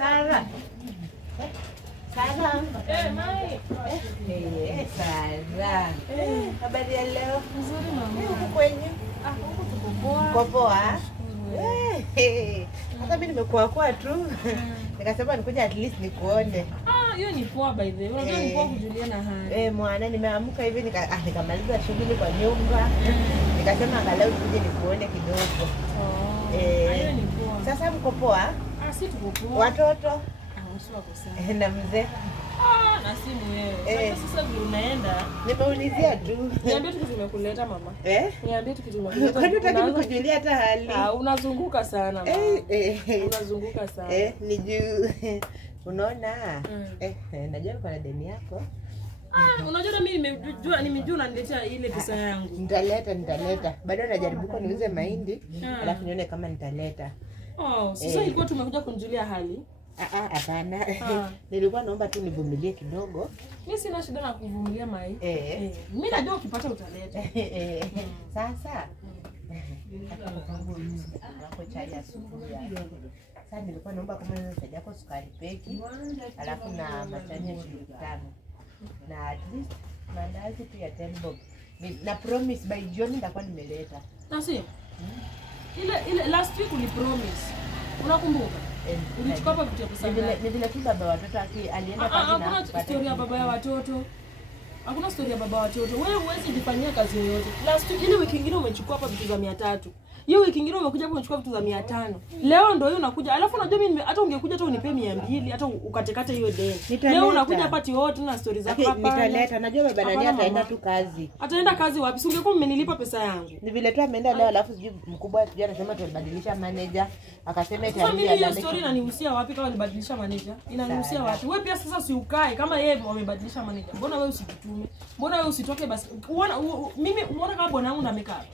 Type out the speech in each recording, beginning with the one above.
Sarah. Sarah. Mai. Sarah. Habari ya leo? Nzuri mama. Huko kwenye? Huko tuko poa. Uko poa? Sasa mimi nimekuwa kwa tu. Nikasema nikuja at least nikuone. Hiyo ni poa by the way. Unajua ni poa kujuliana hali. Mwana nimeamka hivi nikamaliza shughuli kwa nyumba. Nikasema angalau nikuje nikuone kidogo. Hiyo ni poa. Sasa mko poa? Si tuko poa. Watoto? Wasi wako sawa. Na mzee? Na simu wewe. Sasa vile unaenda? Nimeulizia tu. Niambie tu kitu kimekuleta mama. Niambie tu kitu kimekuleta. Kwani unataka kukujulia hata hali? Unazunguka sana mama. Unazunguka sana. Ni juu. Unaona? Najua niko na deni yako. Unajua mimi nimejua unaniletea ile pesa yangu. Nitaleta. Bado najaribu kwa niuze mahindi, alafu nione kama nitaleta. Sasa ilikuwa tumekuja kunijulia hali. Hapana. Nilikuwa naomba tu nivumilie kidogo. Mimi sina shida na kuvumilia mai. Mimi najua ukipata utaleta. Sasa hapo chai ya asubuhi. Sasa nilikuwa naomba kama unaweza yako sukari peki, alafu na machani ya shilingi 5. Na at least mandazi pia 10 bob. Na promise by jioni nitakuwa nimeleta. Na sio? Ile last week ulipromise. Unakumbuka? Ulichukua hapa vitu pesa ngapi? Ni vile tu baba watoto alienda kazi na hakuna story ya baba ya watoto. Hakuna story ya baba wa watoto. Wewe huwezi kufanyia kazi yoyote. Last week ile wiki nyingine umechukua hapa vitu za 300. Hiyo wiki nyingine umekuja hapa unachukua vitu za 500. Leo ndio hiyo unakuja. Alafu unajua mimi hata ungekuja hata unipe 200 hata ukatekate hiyo deni. Leo unakuja hapa ati wote na stories zako hapa. Nitaleta. Najua baba nani ataenda tu kazi. Ataenda kazi wapi? Si ungekuwa mmenilipa pesa yangu. Ni vile tu ameenda leo alafu sijui mkubwa sijui anasema tulibadilisha manager. Akasema eti mimi hiyo story inanihusia wapi kama nibadilisha manager? Inanihusia wapi? Wewe pia sasa si ukae kama yeye amebadilisha manager. Mbona wewe usitutume? Mbona wewe usitoke basi? Mimi umeona kama bwana wangu ndo amekaa.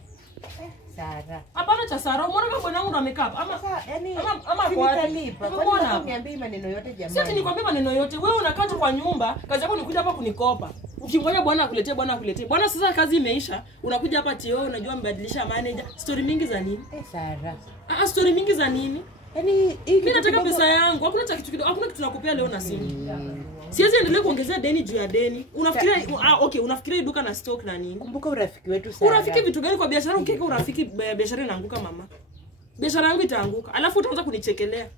Sara. Hapana cha Sara, umeona kama bwana wangu ndo amekaa. Ama yani ama kwa nitalipa. Kwani uniambie maneno yote jamani? Sasa nikwambie maneno yote. Wewe unakaa tu kwa nyumba, kazi yako ni kuja hapa kunikopa. Ukimgoja bwana akuletee, bwana akuletee. Bwana sasa kazi imeisha, unakuja hapa tio, unajua mbadilisha manager. Story mingi za nini? Sara. Story mingi za nini? Yaani mimi nataka pesa yangu. Hakuna kitu kidogo, hakuna kitu nakupea leo na simu. Siwezi endelea kuongezea deni juu ya deni. Unafikiria unafikiria duka na stock na nini? Kumbuka urafiki wetu sana. Urafiki vitu gani kwa biashara? Ukiweka urafiki biashara inaanguka mama. Biashara yangu itaanguka. Alafu utaanza kunichekelea.